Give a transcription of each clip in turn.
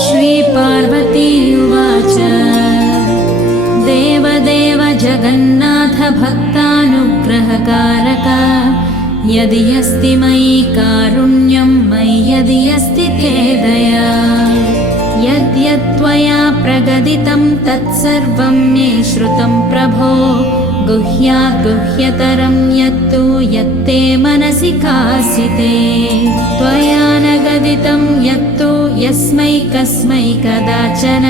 श्रीपार्वती उवाच देवदेव जगन्नाथ भक्तानुग्रहकारक यदि अस्ति मयि कारुण्यं मयि यदि अस्ति ते दया यद्यत्त्वया प्रगदितं तत्सर्वं मे श्रुतं प्रभो गुह्यात् गुह्यतरं यत्तु यत्ते मनसि कासिते त्वया न गदितं यत्तु यस्मै कस्मै कदाचन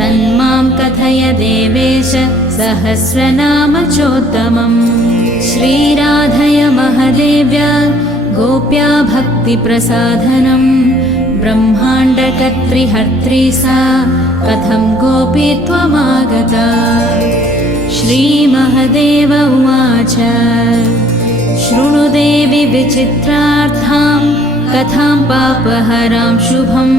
तन्मां कथय देवेश सहस्रनाम चोत्तमम् श्रीराधय महदेव्य गोप्या भक्तिप्रसाधनं ब्रह्माण्डकर्त्रीहर्त्री सा कथं गोपी त्वमागता श्रीमहदेव उवाच शृणु देवि विचित्रार्थां कथां पापहरां शुभं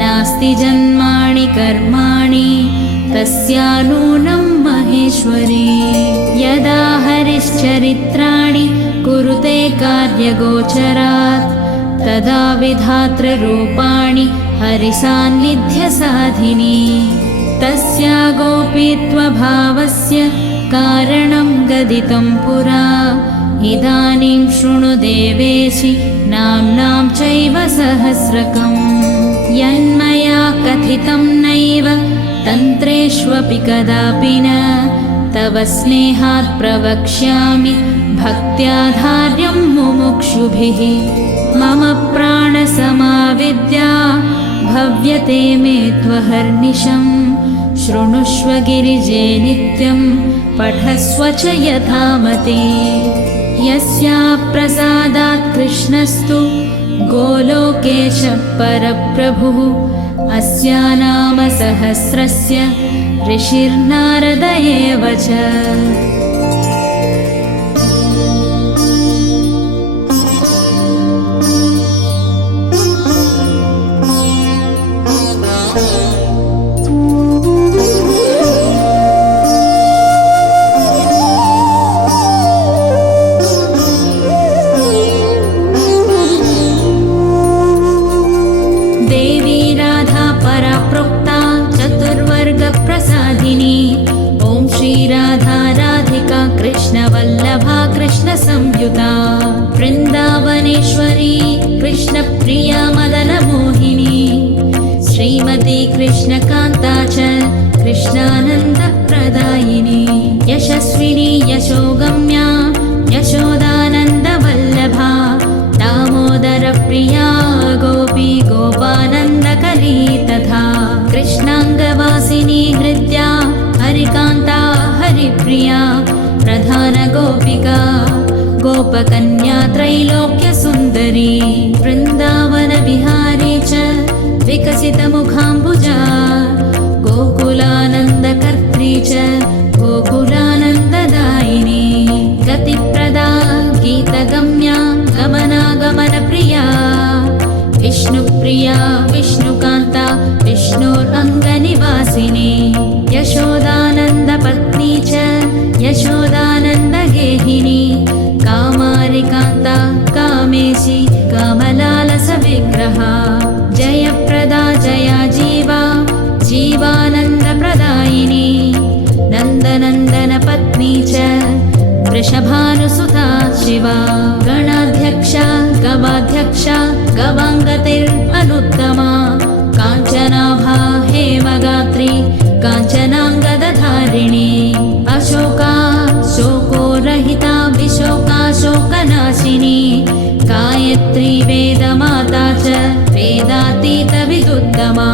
नास्ति जन्माणि कर्माणि तस्या नूनं महेश्वरी यदा हरिश्चरित्राणि कुरुते कार्यगोचरात् तदा विधातृरूपाणि हरिसान्निध्यसाधिनी तस्या गोपीत्वभावस्य कारणं गदितं पुरा इदानीं शृणु देवेशि नाम्नां चैव सहस्रकम् यन्मया कथितं नैव तन्त्रेष्वपि कदापि न तव स्नेहात् प्रवक्ष्यामि भक्त्याधार्यं मुमुक्षुभिः मम प्राणसमाविद्या भव्यते मे त्वहर्निशम् शृणुष्व गिरिजे नित्यं पठस्व च यथामति यस्या प्रसादात् कृष्णस्तु गोलोकेश परप्रभुः अस्या नाम सहस्रस्य ऋषिर्नारद एव च कृष्णसंयुता वृन्दावनेश्वरी कृष्णप्रिया मदनमोहिनी श्रीमती कृष्णकान्ता च कृष्णानन्दप्रदायिनी यशस्विनी यशोगम्या यशोदानन्दवल्लभा दामोदरप्रिया गोपी गोपानन्दकरी तथा कृष्णाङ्गवासिनी हृद्या हरिकान्ता हरिप्रिया प्रधानगोपिका गोपकन्या त्रैलोक्यसुन्दरी वृन्दावनविहारी च विकसितमुखाम्बुजा गोकुलानन्दकर्त्री च गोकुलानन्ददायिनी गतिप्रदा गीतगम्या गमनागमनप्रिया विष्णुप्रिया विष्णुकान्ता विष्णोरङ्गनिवासिनी यशोदानन्दपत्नी च यशोदानन्दगेहिनी कामारिकान्ता कामेशी कमलालसविग्रहा जयप्रदा जया जीवा जीवानन्दप्रदायिनी नन्दनन्दनपत्नी च वृषभानुसुता शिवा गणाध्यक्षा गवाध्यक्षा गवाङ्गतिरनुत्तमा काञ्चनाभा हेमगात्री काञ्चनाङ्गदधारिणी अशोका शोकोरहिता विशोका शोकनाशिनी गायत्री वेदमाता च वेदातीतविदुत्तमा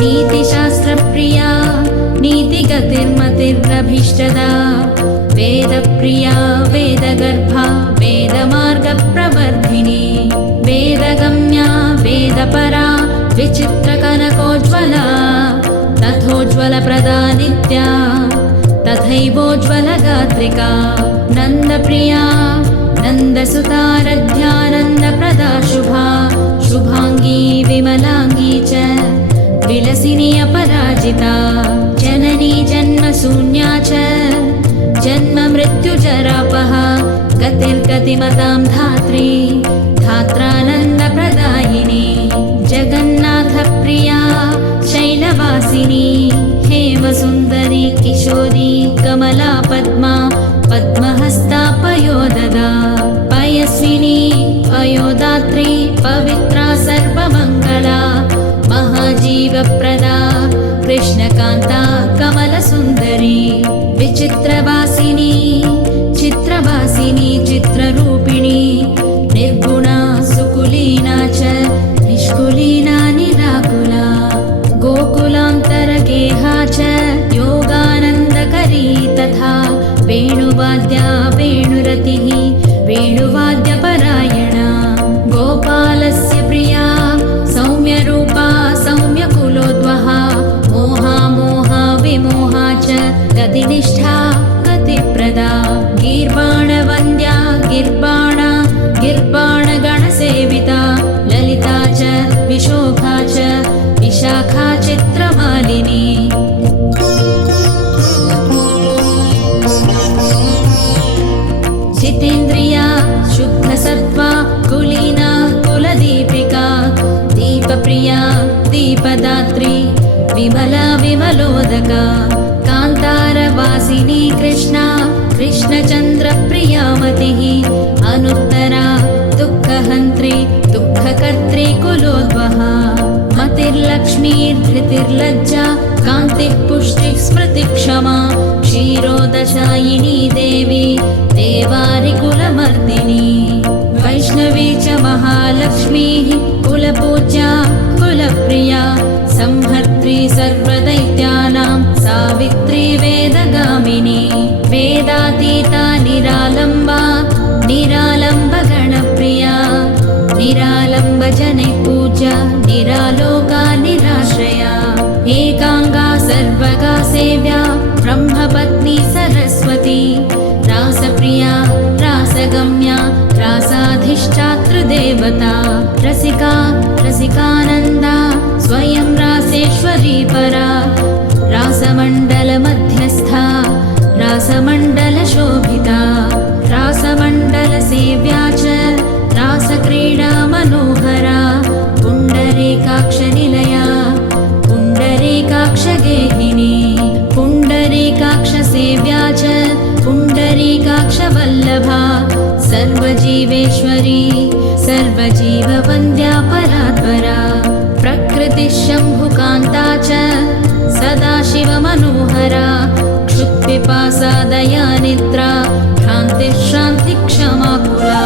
नीतिशास्त्रप्रिया नीतिगतिर्मतिरभीष्टदा वेदप्रिया वेदगर्भा वेदमार्गप्रवर्धिनी वेदगम्या वेदपरा विचित्रकनकोज्ज्वला तथोज्ज्वलप्रदा नित्या तथैवोज्ज्वलगात्रिका नन्दप्रिया नन्दसुतारध्या नन्दप्रदा शुभा शुभाङ्गी विमला विलसिनी अपराजिता जननी जन्मशून्या च जन्म मृत्युजरापः गतिर्गतिमतां धात्री धात्रानन्दप्रदायिनी जगन्नाथप्रिया शैलवासिनी हेमसुन्दरी किशोरी कमला पद्मा पद्महस्ता पयोददा पयस्विनी पयोदात्री पवित्रा सर्वमङ्गला महाजीवप्रदा कृष्णकान्ता कमलसुन्दरी विचित्रवासिनी चित्रवासिनी चित्ररूपिणी निर्गुणा सुकुलीना च निष्कुलीना निराकुला गोकुलान्तरगेहा च योगानन्दकरी तथा वेणुवाद्या वेणुरतिः वेणुवाद्यपरायणा गोपालस्य प्रिया सौम्यरूपा सौम्यकुलोद्वहा मोहा मोहा विमोहा च गतिनिष्ठा गतिप्रदा गीर्वाणवन्द्या गिर्बाणा गिर्बाणगणसेविता ललिता च विशोभा च विशाखा चित्रमालिनी जितेन्द्रिया शुद्धसत्त्वा कुलीना कुलदीपिका दीपप्रिया दीपदात्री विमला विमलोदका कान्तारवासिनी कृष्णा कृष्णचन्द्रप्रियामतिः अनुत्तरा दुःखहन्त्री दुःखकर्त्री कुलोद्वहा मतिर्लक्ष्मीर्धृतिर्लज्जा कान्तिः पुष्टिः स्मृतिक्षमा क्षीरोदशायिनी देवी देवारिकुलमर्दिनी वैष्णवी च महालक्ष्मीः कुलपूज्या कुलप्रिया संहर्त्री सर्वदैत्यानां सावित्री वेदगामिनी वेदातीता निरालम्बा निरालम्बगणप्रिया निरालम्बजने पूज्या निरालोका निराश्रया एकांगा सर्वगा सेव्या ब्रह्मपत्नी सरस्वती रासप्रिया रासगम्या रासाधिष्ठातृदेवता रसिका रसिकानन्दा स्वयं रासेश्वरी परा रासमण्डलमध्यस्था रासमण्डलशोभिता रासमण्डलसेव्या च रासक्रीडा मनोहरा पुण्डरीकाक्षनिलया पुण्डरीकाक्षगेहिनी पुण्डरीकाक्षसेव्या च पुण्डरीकाक्षवल्लभा सर्वजीवेश्वरी सर्वजीववन्द्या परात्परा प्रकृतिशम्भुकान्ता च सदाशिवमनोहरा क्षुत्पिपासा दयानिद्रा भ्रान्तिश्रान्तिक्षमाकुला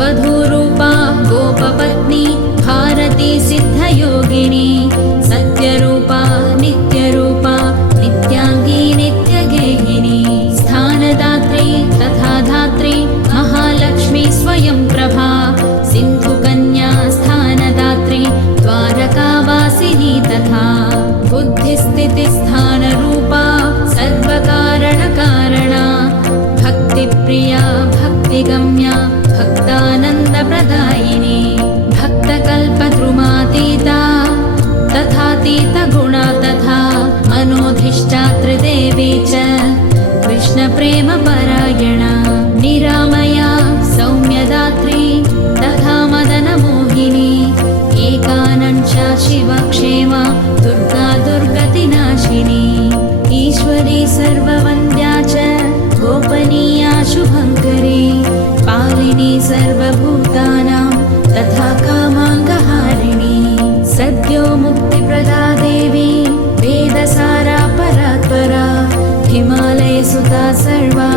वधूरूपा गोपपत्नी भारती सिद्धयोगिनी सत्यरूपा नित्यरूपा नित्याङ्गी नित्यगेहिनी स्थानदात्री तथा धात्री महालक्ष्मी स्वयं प्रभा सिन्धुकन्या स्थानदात्री द्वारकावासिनी तथा बुद्धिस्थितिस्थानरूपा सर्वकारणकारणा भक्तिप्रिया भक्तिगम्या भक्तानन्दप्रदायिनी भक्तकल्पद्रुमातीता तथातीतगुणा तथा मनोधिष्ठातृदेवी च कृष्णप्रेमपरायणा निरामया सौम्यदात्री तथा मदनमोहिनी एकानञ्चा शिवक्षेमा दुर्गा दुर्गतिनाशिनी ईश्वरी सर्ववन्द्या च गोपनीया शुभङ्करी पालिनी सर्वभूतानां तथा कामाङ्गहारिणी सद्यो मुक्तिप्रदा देवी वेदसारा परात्परा हिमालयसुता सर्वा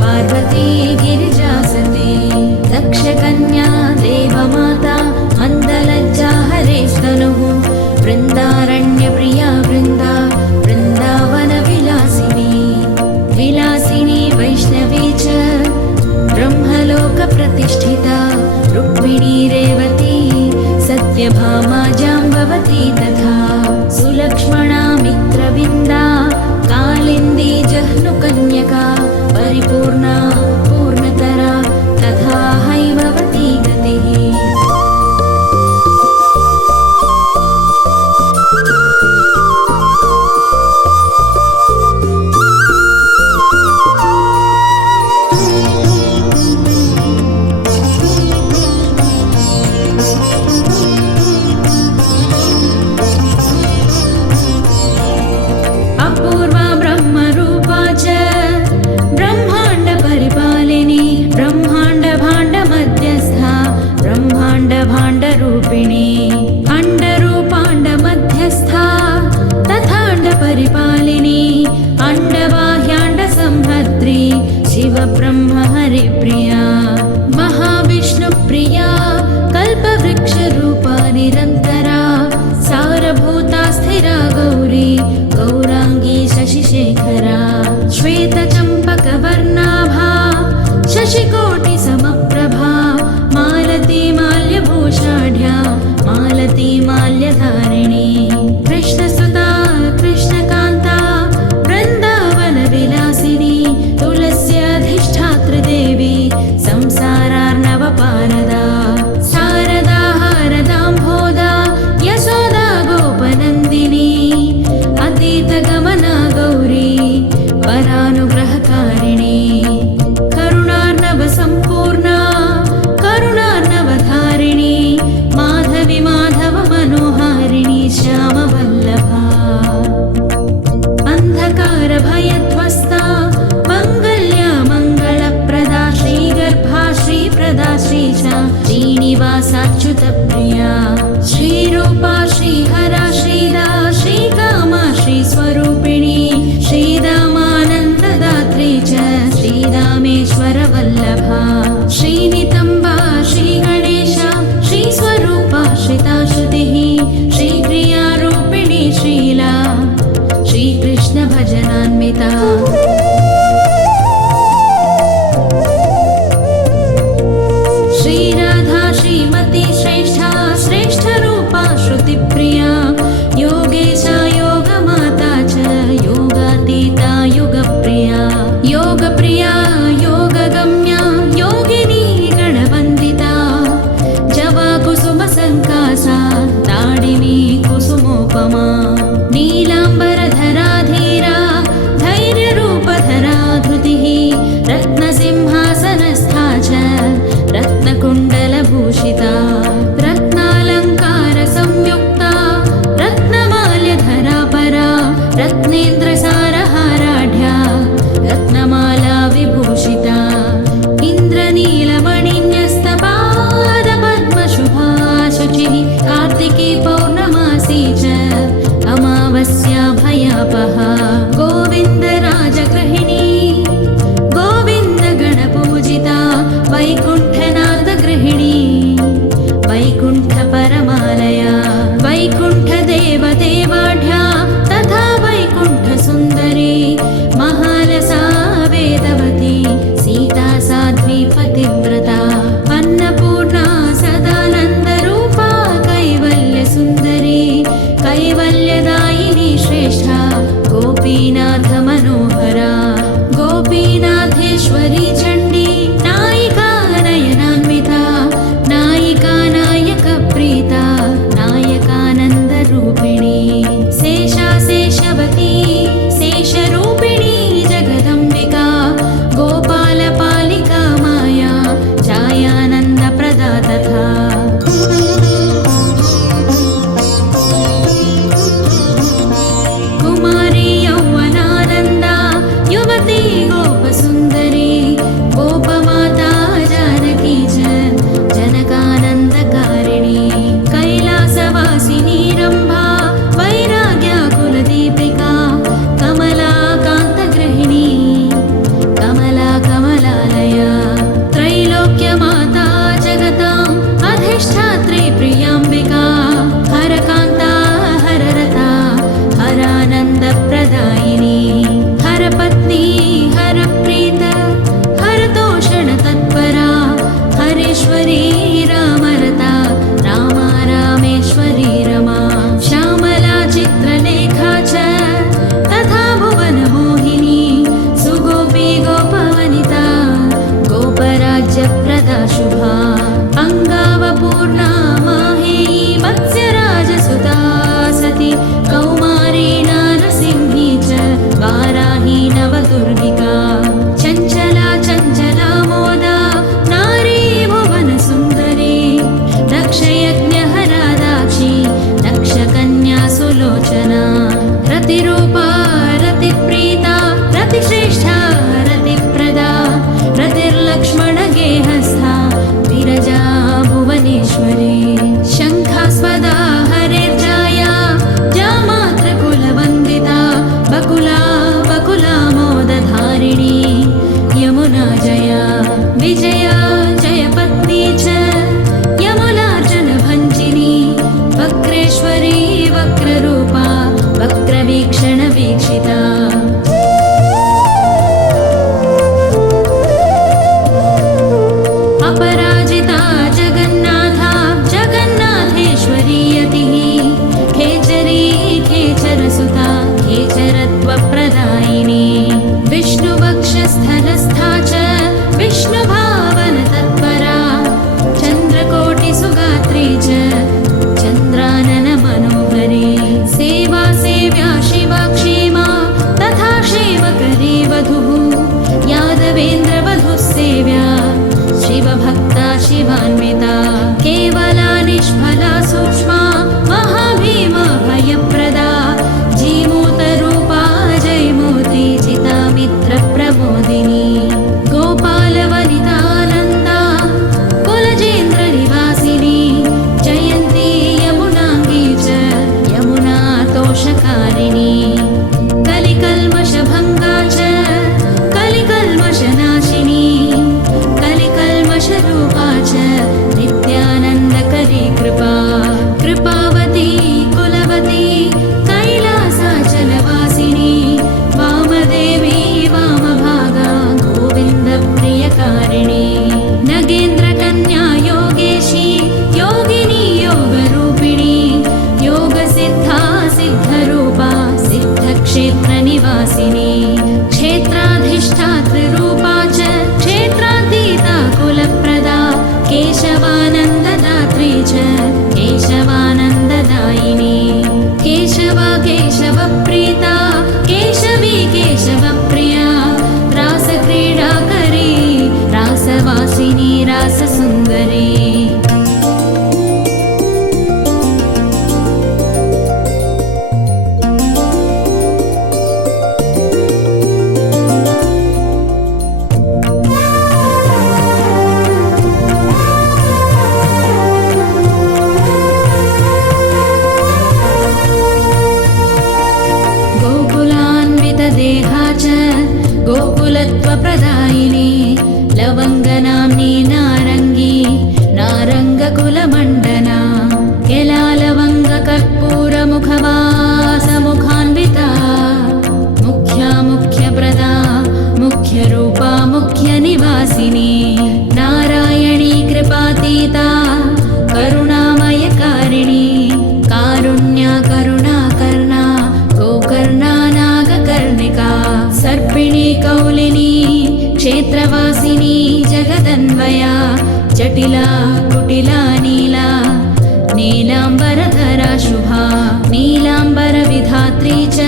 पार्वती गिरिजासती दक्षकन्या देवमाता मन्दलज्जा हरेस्तनुः वृन्दारण्यप्रिया वृन्दा वृन्दावनविलासिनी विलासिनी वैष्णवी च ब्रह्मलोकप्रतिष्ठिता रुक्मिणी रेवती सत्यभामा जाम्बवती तथा सुलक्ष्मणा मित्रविन्दा कालिन्दी जह्नुकन्यका परिपूर्णा पूर्णतरा तथा हैमवती शेखरा श्वेतचम्पकवर्णाभा शशिकोटिसमप्रभा मालती माल्यभूषाढ्या मालती माल्यधारिणी कृष्णसुता कृष्णकान्ता वृन्दावनविलासिनी तुलस्याधिष्ठातृदेवी संसारार्णवपारदा शारदा हारदाम्भोदा यशोदा गोपनन्दिनी अतीतगमना गौरी वरानुग्रहकारिणी करुणार्णवसम्पूर्णा करुणार्णवधारिणी माधवी माधवमनोहारिणी श्यामवल्लभा अन्धकारभयध्वस्ता मङ्गल्या मङ्गलप्रदा श्रीगर्भा श्रीप्रदा श्रीशा श्रीनिवासाच्युतप्रिया श्रीरूपा श्रीहरा श्रीदा श्रीकामा श्रीस्वरूपिणी श्रीदामानन्ददात्री च श्रीरामेश्वरवल्लभा श्रीनितम्बा श्रीगणेशा श्रीस्वरूपा श्रिताश्रुतिः श्रीक्रियारूपिणी श्रीला श्रीकृष्णभजनान्विता श्रीराधा श्रीमती श्रेष्ठा श्रेष्ठरूपा श्रुतिप्रिया योगेशा योगमाता च योगातीता युगप्रिया योगप्रिया योगगम्या योगिनी गणवन्दिता जवा कुसुमसङ्कासा ताडिनी कुसुमोपमा नीलाम्बरधरा धीरा धैर्यरूपधरा धृतिः रत्नसिंहासनस्था च रत्नकुण्डलभूषिता रत्नालङ्कारसंयुक्ता रत्नमाल्यधरा परा रत्नेन्द्रसारहाराढ्या रत्नमाला विभूषिता इन्द्रनीलमणिन्यस्तपादपद्मशुभा शुचिः कार्तिकी पौर्णमासी च अमावस्या भयापहा गोविन्दराजगृहिणी गोविन्दगणपूजिता वैकुण्ठनाथगृहिणी वैकुण्ठपरमालया वैकुण्ठदेवदेवाढ्या तथा वैकुण्ठसुन्दरी महालसा वेदवती सीता साध्वी पतिव्रता अन्नपूर्णा सदानन्दरूपा कैवल्यसुन्दरी कैवल्यदायिनी श्रेष्ठा गोपीनाथ मनोहरा गोपीनाथेश्वरी चण्डी नायिका नयनान्विता नायिका नायकप्रीता नायकानन्दरूपिणी शेषा शेषवती शेषरूपिणी जगदम्बिका गोपालपालिका माया छायानन्दप्रदा तथा कुमारी यौवनानन्दा युवती गोपसुन्दरी गोपमाता जानकी च जनकानन्दकारिणी कैलासवासिनी रम्भा वैराग्याकुलदीपिका कमलाकान्तगृहिणी कमला कमलालया त्रैलोक्यमाता जगताम् अधिष्ठात्री प्रियाम्बिका हरकान्ता हररता हरानन्दप्रदायिनी हरपत्नी हरप्रीत हरतोषणतत्परा हरेश्वरी रामरता रामा रामेश्वरी रमा श्यामला चित्रलेखा च तथा भुवनमोहिनी सुगोपी गोपवनिता गोपराज्यप्रदा शुभा अङ्गावपूर्णा माहेयी मत्स्यराजसुता सती कौमारी नारसिंही च वाराही नवदुर्गिका चञ्चला चञ्चला मोदा नारी भुवनसुन्दरी दक्षयज्ञहरा दाक्षी दक्षकन्या सुलोचना रतिरूपा रतिप्रीता रतिश्रेष्ठा रतिप्रदा रतिर्लक्ष्मणगेहस्था विरजा भुवनेश्वरी शङ्खास्पदा हरेर्जाया जामातृकुलवन्दिता बकुला बकुला मोदधारिणी यमुना जया विजया जयपत्नी च यमुनार्जनभञ्जिनी वक्रेश्वरी वक्ररूपा वक्रवीक्षणवीक्षिता प्रदायिनी विष्णुवक्षस्थलस्था च विष्णुभावनतत्परा चन्द्रकोटिसुगात्री च चन्द्राननमनोहरी सेवा सेव्या शिवा क्षेमा तथा क्षेमकरी वधूः यादवेन्द्रवधूः सेव्या शिवभक्ता शिवान्विता केवला निष्फला सूक्ष्मा महाभीमा भयप्रदा जीमूतरूपा जयमूर्ति चिता मित्रप्रबोधिनी गोपालवनितानन्दा कुलजेन्द्रनिवासिनी जयन्ती यमुनाङ्गी च यमुनातोषकारिणी कलिकल्मषभङ्गा च कलिकल्मषनाशिनी कलिकल्मषरूपा च नित्यानन्दकरी कृपा कृपावती कुलवती कैलासाचलवासिनी वामदेवी वामभागा गोविन्दप्रियकारिणी नगेन्द्रकन्या योगेशी योगिनी योगरूपिणी योगसिद्धा सिद्धरूपा सिद्धक्षेत्रनिवासिनी क्षेत्राधिष्ठातृरूपा च क्षेत्रातीता कुलप्रदा केशवानन्ददात्री च केशवानन्ददायिनी केशवा केशवप्रीता केशवी केशवप्रिया रासक्रीडाकरी रासवासिनी राससुन्दरी गोकुलान्वितदेहा च गोकुलत्वप्रदायिनी लवङ्गनाम्नी नारङ्गी नारङ्गकुलमण्डना यलालवङ्गकर्पूरमुखवासमुखान्विता मुख्या मुख्यप्रदा मुख्यरूपा मुख्यनिवासिनी नारायणी कृपातीता करुणामयकारिणी कारुण्या करुणाकर्णा गोकर्णा नागकर्णिका सर्पिणी कौलिनी क्षेत्रवासिनी जगदन्वया जटिला कुटिला नीला नीलाम्बरधरा शुभा नीलाम्बरविधात्री च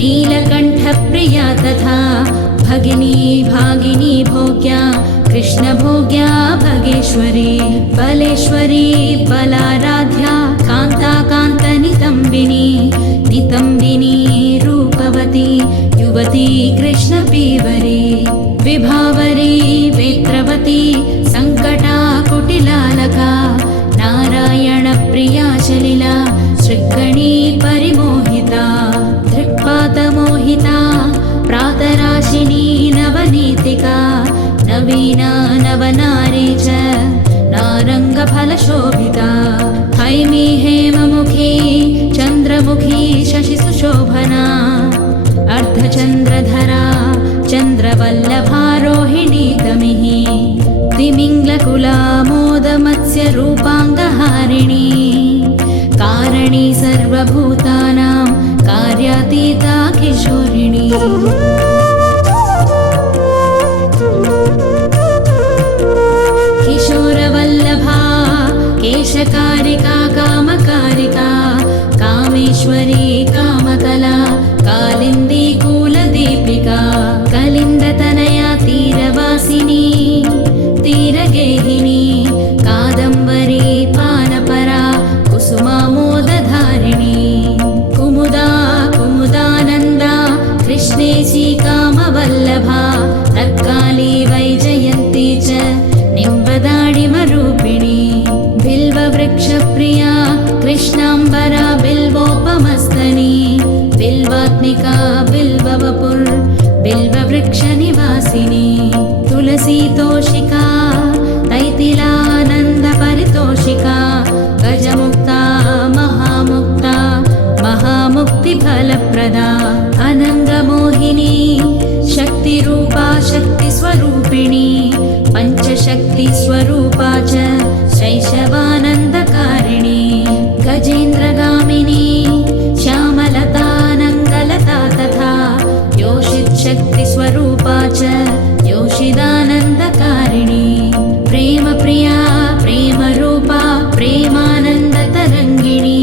नीलकण्ठप्रिया तथा भगिनी भागिनी भोग्या कृष्णभोग्या भगेश्वरी बलेश्वरी बलाराध्या कान्ता कान्तनितम्बिनी नितम्बिनी रूपवती युवती कृष्णपीवरी विभावरी वेत्रवती सङ्कटा कुटिलालका नारायणप्रिया चलिला शृङ्गणी परिमोहिता दृक्पातमोहिता प्रातराशिनी नवनीतिका नवीना नवनारी च नारङ्गफलशोभिता हैमी हेममुखी चन्द्रमुखी शशिसुशोभना अर्धचन्द्रधरा चन्द्रवल्लभारोहिणी तमिः तिमिङ्गलकुलामोदमत्स्यरूपाङ्गहारिणी कारिणी सर्वभूतानां कार्यातीता किशोरिणी किशोरवल्लभा केशकारिका कामकारिका कामेश्वरी कामकला कालिन्दी कूलदीपिका कलिन्दतनया तीरवासिनी तीरगेहिनी कादम्बरी पानपरा कुसुमामोदधारिणी कुमुदा कुमुदानन्दा कृष्णेशी कामवल्लभा तत्काली वैजयन्ती च निम्बदाडिमरूपिणी बिल्ववृक्षप्रिया कृष्णाम्बरा बिल्वोपमस्तनी बिल्वात्मिका बिल्ववपुर् बिल्ववृक्षनिवासिनी तुलसीतोषिका तैतिलानन्दपरितोषिका गजमुक्ता महामुक्ता महामुक्तिफलप्रदा अनङ्गमोहिनी शक्तिरूपा शक्तिस्वरूपिणी पञ्चशक्तिस्वरूपा च शैशवानन्दकारिणी गजेन्द्रगामिनी श्यामलता नङ्गलता तथा योषि शिवशक्तिस्वरूपा च योषिदानन्दकारिणी प्रेमप्रिया प्रेमरूपा प्रेमानन्दतरङ्गिणी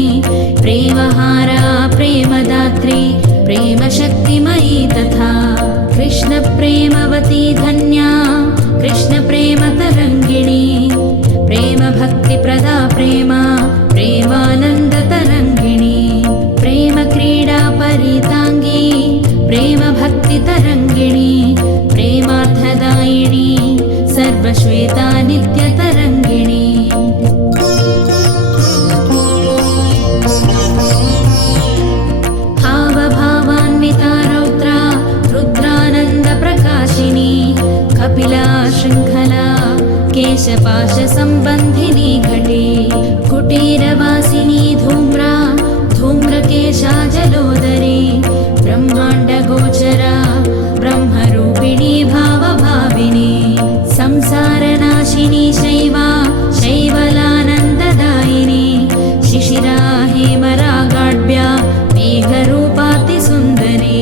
प्रेमहारा प्रेमदात्री प्रेमशक्तिमयी तथा कृष्णप्रेमवती धन्या कृष्णप्रेमतरङ्गिणी प्रेमभक्तिप्रदा प्रेमा प्रेमानन्दतरङ्गिणी प्रेमक्रीडा परिताङ्गी प्रेमभक्तितरङ्गिणी प्रेमार्थदायिनी सर्वश्वेता नित्यतरङ्गिणी हावभावान्विता रौद्रा रुद्रानन्दप्रकाशिनी कपिला शृङ्खला केशपाशसम्बन्धिनी घटी कुटीरवासिनी धूम्रा धूम्रकेशा जलोदरी ब्रह्माण्डगोचरा ब्रह्मरूपिणी भावभाविनी संसारनाशिनी शैवा शैवलानन्ददायिनी शिशिरा हेमरागाढ्या मेघरूपातिसुन्दरी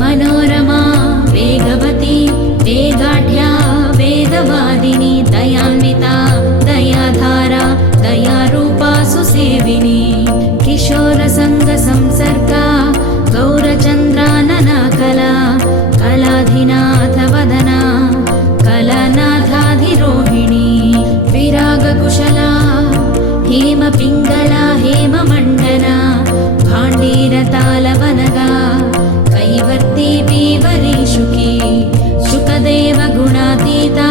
मनोरमा वेगवती वेगाढ्या वेदवादिनी दयान्विता दयाधारा दयारूपा सुसेविनी किशोरसङ्गसंसर्गा गौरचन्द्रानना कला कलाधिनाथवदना कलानाथाधिरोहिणी विरागकुशला हेमपिङ्गला हेममण्डना भाण्डीरतालवनगा कैवर्ती पीवरी शुकी शुकदेव गुणातीता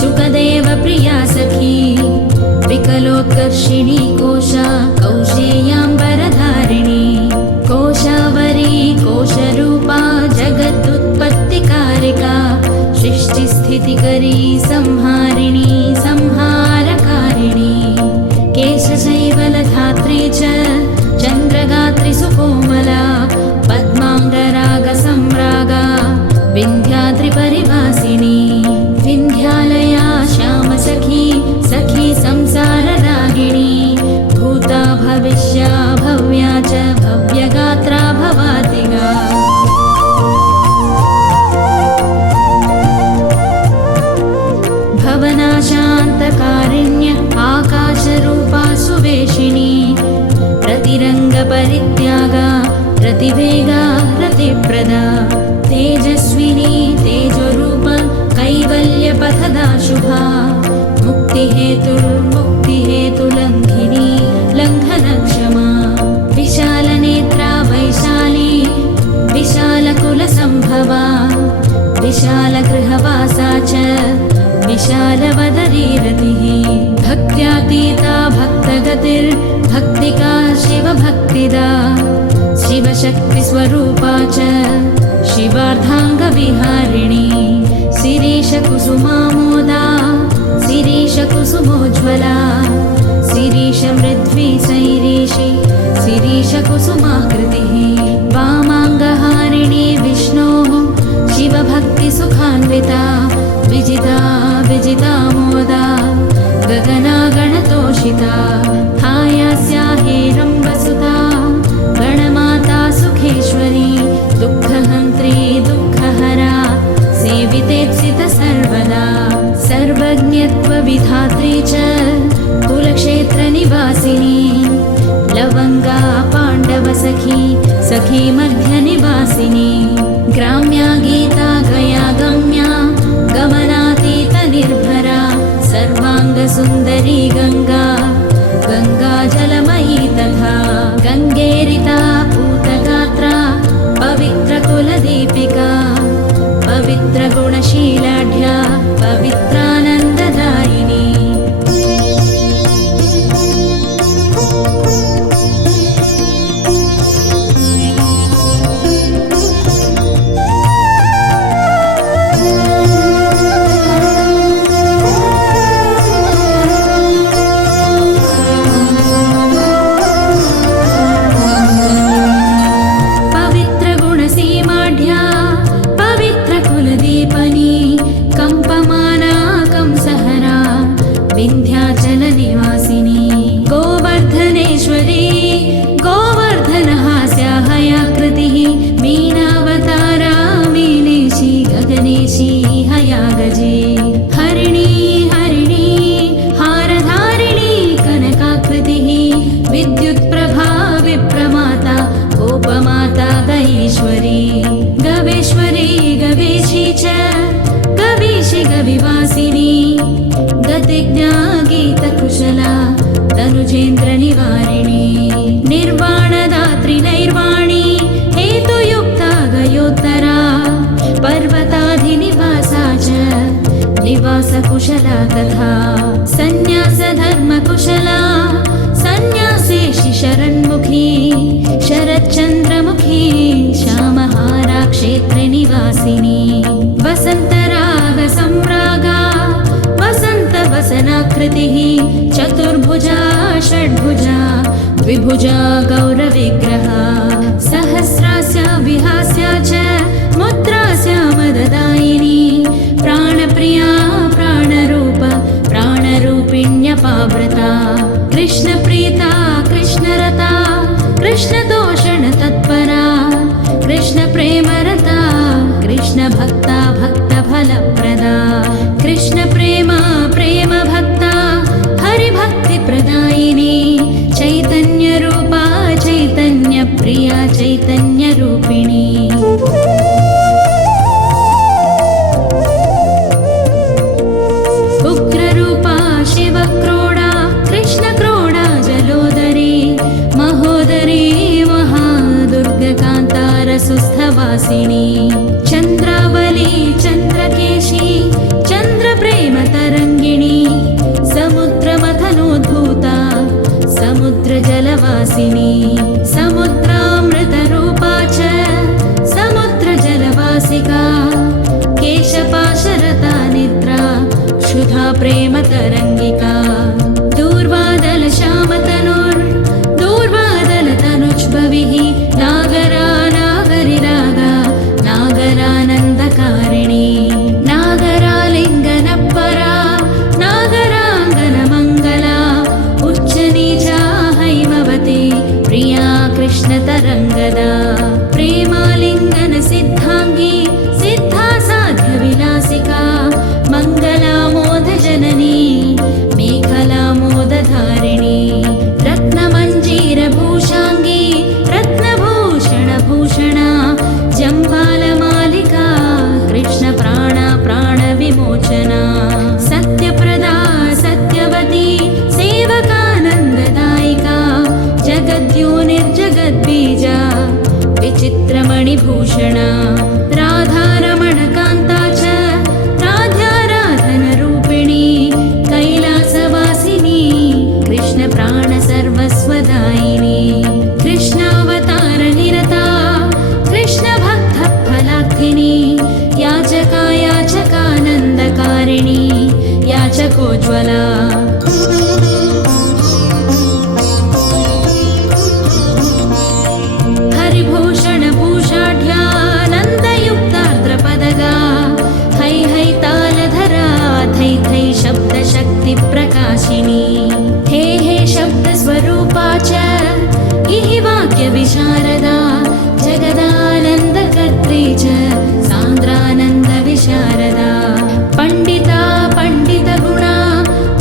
शुकदेव प्रिया सखी विकलोत्कर्षिणी कोशा कौशेयाम्बरधारिणी कोशावरी कोशरूपा जगदुत्पत्तिकारिका सृष्टिस्थितिकरी संहारिणी संहारकारिणी केशशैवलधात्री च चन्द्रगात्री सुकोमला पद्माङ्गरागसम्रागा विन्ध्याद्रिपरिवासिनी विन्ध्यालया श्यामसखी सखी संसाररागिणी भूता भविष्या भव्या च भव्यगात्रा भवातिगा भवनाशान्तकारिण्य आकाशरूपा सुवेशिनी प्रतिरङ्गपरित्यागा प्रतिवेगा रतिप्रदा तेजस्विनी तेजोरूप कैवल्यपथदा शुभा मुक्तिहेतुर्मुक्तिहेतुलङ्घिनी लङ्घनक्षमा विशालनेत्रा वैशाली विशालकुलसम्भवा विशालगृहवासा च विशालवदनी रतिः भक्त्यातीता भक्तगतिर्भक्तिका शिवभक्तिदा शिवशक्तिस्वरूपा च शिवार्धाङ्गविहारिणी शिरीशकुसुमामोदा शिरीशकुसुमोज्ज्वला शिरीशमृद्वी सैरीशि शिरीशकुसुमाकृतिः वामाङ्गहारिणी विष्णोः शिवभक्तिसुखान्विता विजिता विजितामोदा गगनागणतोषिता हायास्या हेरम्बसुता गणमाता सुखेश्वरी दुःखहन्त्री दुःखहरा सेवितेप्सित सर्वदा सर्वज्ञत्वविधात्री च कुलक्षेत्रनिवासिनी लवङ्गा पाण्डवसखी सखी मध्यनिवासिनी ग्राम्या गीता गया गम्या गमनातीतनिर्भरा सर्वाङ्गसुन्दरी गङ्गा गङ्गाजलमयी तथा गङ्गेरिता पूतगात्रा पवित्रकुलदीपिका पवित्रगुणशीलाढ्या पवित्रानन्ददायिनी पवित्रगुणसीमाढ्या पवित्रकुलदीपनी कम्पमाना विवासिनी गतिज्ञा गीतकुशला तनुजेन्द्रनिवारिणी निर्वाणदात्री नैर्वाणी हेतुयुक्ता गयोत्तरा पर्वताधिनिवासा च निवासकुशला तथा सन्न्यासधर्मकुशला सन्न्यासेशि शरण्मुखी शरच्चन्द्रमुखी श्यामहारा क्षेत्रनिवासिनी वसन्तरागसम्रागा वसन्तवसनाकृतिः चतुर्भुजा षड्भुजा द्विभुजा गौरविग्रहा सहस्रास्या विहास्या च मुद्रास्या मददायिनी प्राणप्रिया प्राणरूप प्राणरूपिण्यपावृता कृष्णप्रीता कृष्णरता कृष्णदोषणतत्परा कृष्णप्रेमरता कृष्णभक्ता भक्तफलप्रदा कृष्णप्रेमा प्रेमभक्ता हरिभक्तिप्रदायिनी चैतन्यरूपा चैतन्यप्रिया चैतन्यरूपिणी उग्ररूपा शिवक्रोडा कृष्णक्रोडा जलोदरी महोदरी महादुर्गकान्तारसुस्थवासिनी चन्द्रावली चन्द्रकेशी चन्द्रप्रेमतरङ्गिणी समुद्रमथनोद्भूता समुद्रजलवासिनी समुद्रामृतरूपा च समुद्रजलवासिका केशपाशरता निद्रा क्षुधा प्रेमतरङ्गिका दूर्वादलश्यामतनुर्दूर्वादलतनुज्भविः नागरा नागरिरागा नागरानन्दकारिणी नागरालिङ्गनपरा नागराङ्गनमङ्गला उच्चनीचा हैमवती प्रिया कृष्णतरङ्गदा प्रेमालिङ्गनसिद्धाङ्गी सिद्धा साध्यविलासिका मङ्गलामोदजननी मेखलामोदधारिणी रत्नमञ्जीरभूषाङ्गी रत्नभूषणभूषणा जम्बालमालिका कृष्णप्राणा प्राणविमोचना सत्यप्रदा सत्यवती सेवकानन्ददायिका जगद्योनिर्जगद्बीजा विचित्रमणिभूषणा राधारमणकान्ता च राधाराधनरूपिणी कैलासवासिनी कृष्णप्राणसर्वस्वदायिनी कृष्णावतारनिरता कृष्णभक्तफलार्थिनी याचका याचकानन्दकारिणी याचकोज्ज्वला हरिभूषणभूषाढ्यानन्दयुक्तार्द्रपदगा है है तालधरा थै थै शब्दशक्तिप्रकाशिनी हे हे शब्दस्वरूपा च इहि वाक्यविशारदा जगदानन्दकर्त्री च सान्द्रानन्दविशारदा पण्डिता पण्डितगुणा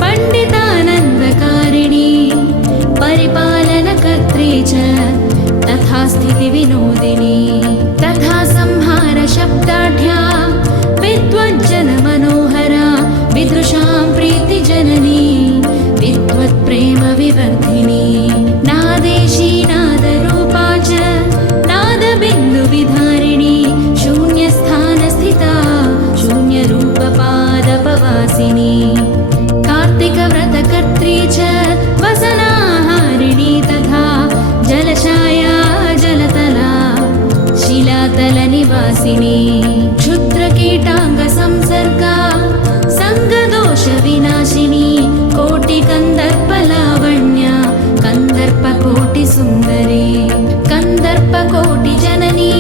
पण्डितानन्दकारिणी परिपालनकर्त्री च तथा स्थितिविनोदिनी तथा संहारशब्दाढ्या विद्वज्जनमनोहरा विदुषां प्रीतिजननी विद्वत्प्रेमविवर्धिनी नादेशी नादरूपा च नादबिन्दुविधारिणी शून्यस्थानस्थिता शून्यरूपपादपवासिनी कार्तिकव्रतकर्त्री च वसनाहारिणी तथा जलशाया जलतला शिलातलनिवासिनी क्षुद्रकीटाङ्गसंसर्गा सङ्गदोषविनाशिनी कोटिकन्दर्पलावण्या कन्दर्पकोटिसुन्दरी कन्दर्पकोटिजननी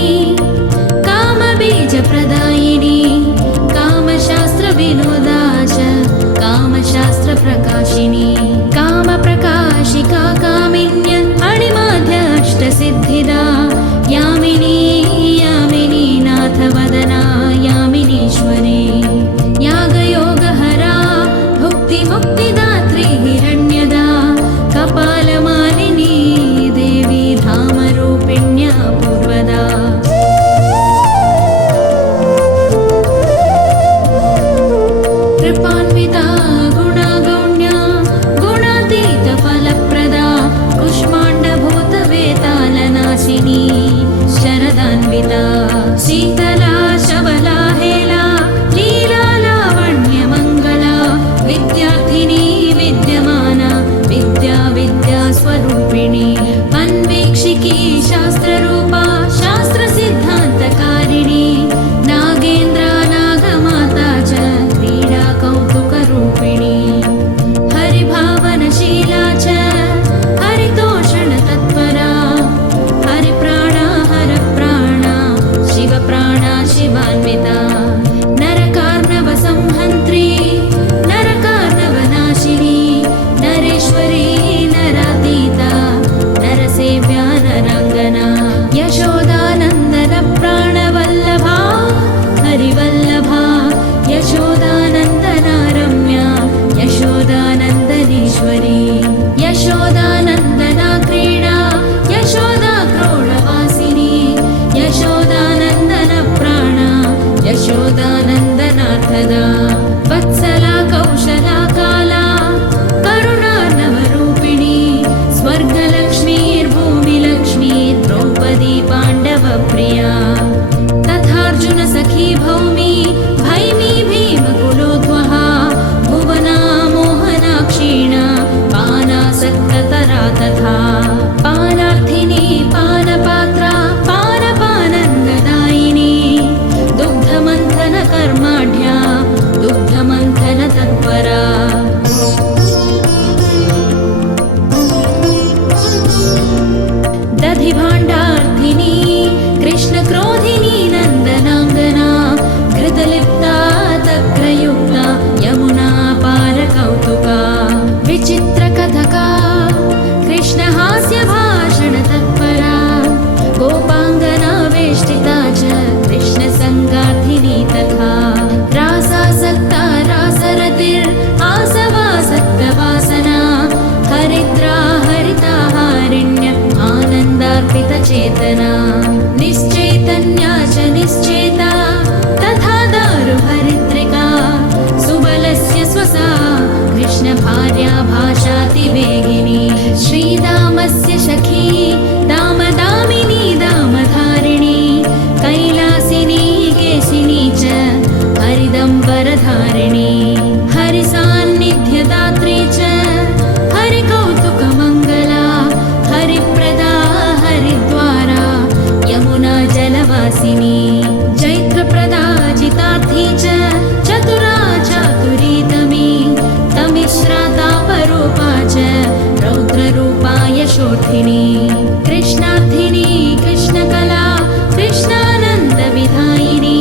कामबीजप्रदायिनी कामशास्त्रविनोदा च कामशास्त्रप्रकाशिनी कामप्रकाशिका कामिन्य अणिमाध्यष्टसिद्धिदा यामिनी यामिनी नाथवदना यामिनीश्वरी यागयोगहरा भुक्तिमुक्तिदात्री हिरण्यदा कपालमालिनी देवी धामरूपिण्या पूर्वदा शिवान्विता नरकार्णव संहन्त्री नरकार्णवनाशिनी नरेश्वरी नरातीता नरसेव्या नराङ्गना यशोदानन्दन प्राणवल्लभा हरिवल्लभा यशोदानन्दना रम्या यशोदानन्दनेश्वरी यशोदानन्दना क्रीडा यशोदा क्रोडवासिनी यशोदानन्दन प्राणा यशोदानन्दनार्थदा वत्सला कौशला काला करुणार्णवरूपिणी स्वर्गलक्ष्मीर्भूमिलक्ष्मी द्रौपदी पाण्डवप्रिया तथार्जुन सखी भौमी भैमी भीमकुलोद्वहा भुवना मोहना क्षीणा पानासक्ततरा तथा पानार्थिनी पानपात्रा पानपानन्ददायिनी दुग्धमन्थन कर्माढ्या दुग्धमन्थन तत्परा दधिभाण्डार्थिनी कृष्णक्रोधिनी नन्दनाङ्गना घृतलिप्ता तक्रयुक्ता यमुना पारकौतुका विचित्रकथका कृष्णहास्यभाषणतत्परा गोपाङ्गना वेष्टिता च कृष्णसङ्गार्थिनी तथा रासासक्ता रासरतिर्आसवासक्तवासना हरिद्रा हरिताहारिण्य आनन्दार्पितचेतना निश्चैतन्या च निश्चेता तथा दारुहरित्रिका सुबलस्य स्वसा कृष्णभार्या भाषातिवेगिनी श्रीदामस्य सखी दामदामिनी दामधारिणी कैलासिनी केशिनी च हरिदम्बरधारिणी हरिसान्निध्यदात्री च हरिकौतुकमङ्गला हरिप्रदा हरिद्वारा यमुना जलवासिनी चैत्रप्रदा जितार्थी च चतुरा चातुरीतमी तमिश्रा तापरूपा च रौद्ररूपा यशोर्थिनी कृष्णार्थिनी कृष्णकला कृष्णानन्दविधायिनी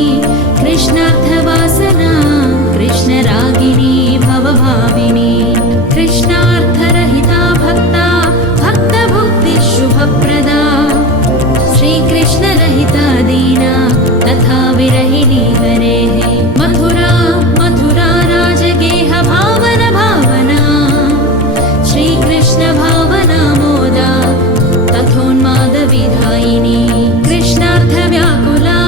कृष्णार्थवासना कृष्णरागिणी भवभाविनी कृष्णार्थरहिता भक्ता भक्तभुक्तिशुभप्रदा श्रीकृष्णरहिता दीना तथा विरहिणी हरेः मथुरा मथुरा राजगेह भावन भावना श्रीकृष्ण भावना मोदा तथोन्मादविधायिनी कृष्णार्थव्याकुला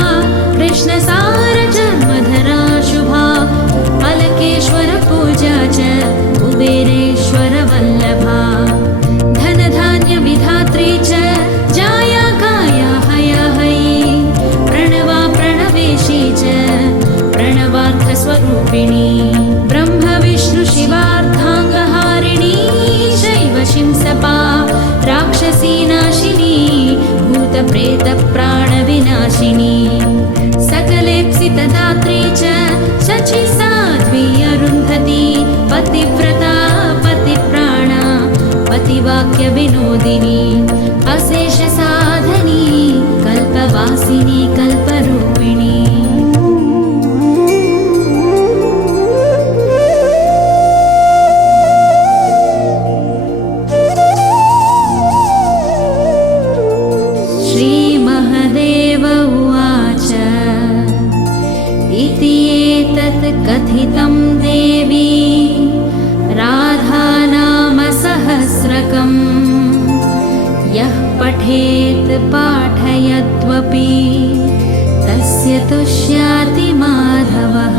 कृष्णसार जन्मधरा शुभा अलकेश्वर पूजा च कुबेरेश्वर वल्लभा धनधान्यविधात्री च जाया काया हया हयी प्रणवा प्रणवेशी च प्रणवार्थस्वरूपिणी ब्रह्म विष्णु शिवार्थाङ्गहारिणी शैव शिंसपा राक्षसी नाशिनी भूतप्रेतप्राणविनाशिनी सकलेप्सितदात्री च शचि साध्वी अरुन्धती पतिव्रता पतिप्राणा पतिवाक्यविनोदिनी अशेषसाधनी कल्पवासिनी कल्परूपिणी श्रीमहदेव उवाच इति एतत् कथितं देवी राधानामसहस्रकम् यः पठेत् पाठयद्वपि तस्य तुष्याति माधवः।